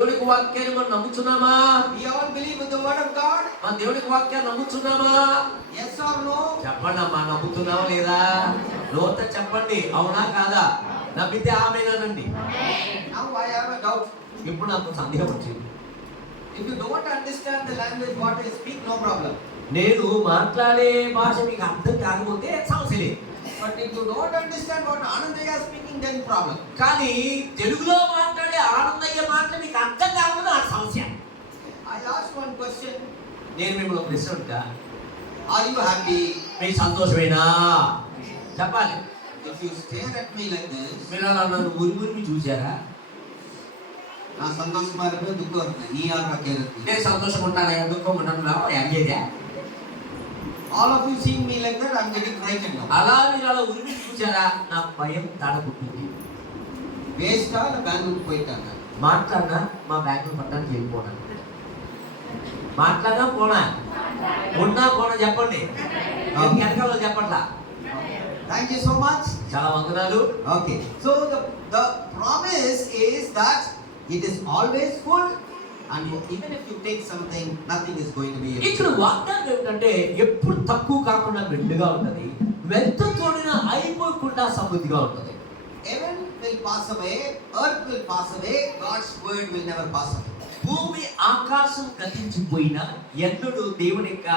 దేవునికి వాక్యాన్ని మనం నమ్ముచున్నామా? We all believe in the word of God. మన దేవునికి వాక్యాన్ని నమ్ముచున్నామా? Yes or no? చెప్పండి అమ్మా, నమ్ముతున్నావా లేదా? నోట చెప్పండి, అవునా కాదా? నమ్మితే ఆమేనండి. Now I have a doubt. ఇప్పుడు నాకు సందేహం వచ్చింది. If you don't understand the language what I speak, no problem. నేను మాట్లాడే భాష మీకు అర్థం కాకపోతే సమస్య లేదు. But if you don't understand what Anandaya is speaking, then problem. కానీ తెలుగులో మాట్లాడే ఆనందయ్య మాటలు మీకు అర్థం కాకపోతే నాకు సమస్య. I asked one question. నేను మిమ్మల్ని ఒక ప్రశ్న అడుగుతా. Are you happy? మీ సంతోషమేనా? చెప్పాలి. If you stare at me like this, మీరు అలా నన్ను ఉరిమి చూసారా? నా సంతోషమా ఇರುತ್ತೆ దుఃఖం ఇರುತ್ತೆ నీ ఆర్కే ఇರುತ್ತೆ. నేను సంతోషం ఉంటాను, దుఃఖం ఉంటాను, ఎంగేదే. All of you seeing me like that, I'm getting frightened now. అలా మీరు అలా ఉరిమి చూసారా? నా భయం తడబుట్టింది. వేస్టా బెంగళూరు పోయిటాక మాట్లాడినా మా బ్యాంకులు పట్టడానికి వెళ్ళిపోనా? మాట్లాడినా పోనా? ఉన్నా పోనా? చెప్పండి. వెనకాల చెప్పట్లా. Thank you so much. చాలా వందనాలు. Okay. So the promise is that it is always full, and even if you take something, nothing is going to be. ఇక్కడ వాగ్దానం ఏంటంటే ఎప్పుడు తక్కువ కాకుండా మెండుగా ఉంటది, వెంత తోడిన అయిపోకుండా సమృద్ధిగా ఉంటది. Heaven will pass away, earth will pass away, God's word will never pass away. భూమి ఆకాశం గతించిపోయినా ఎన్నడూ దేవుని యొక్క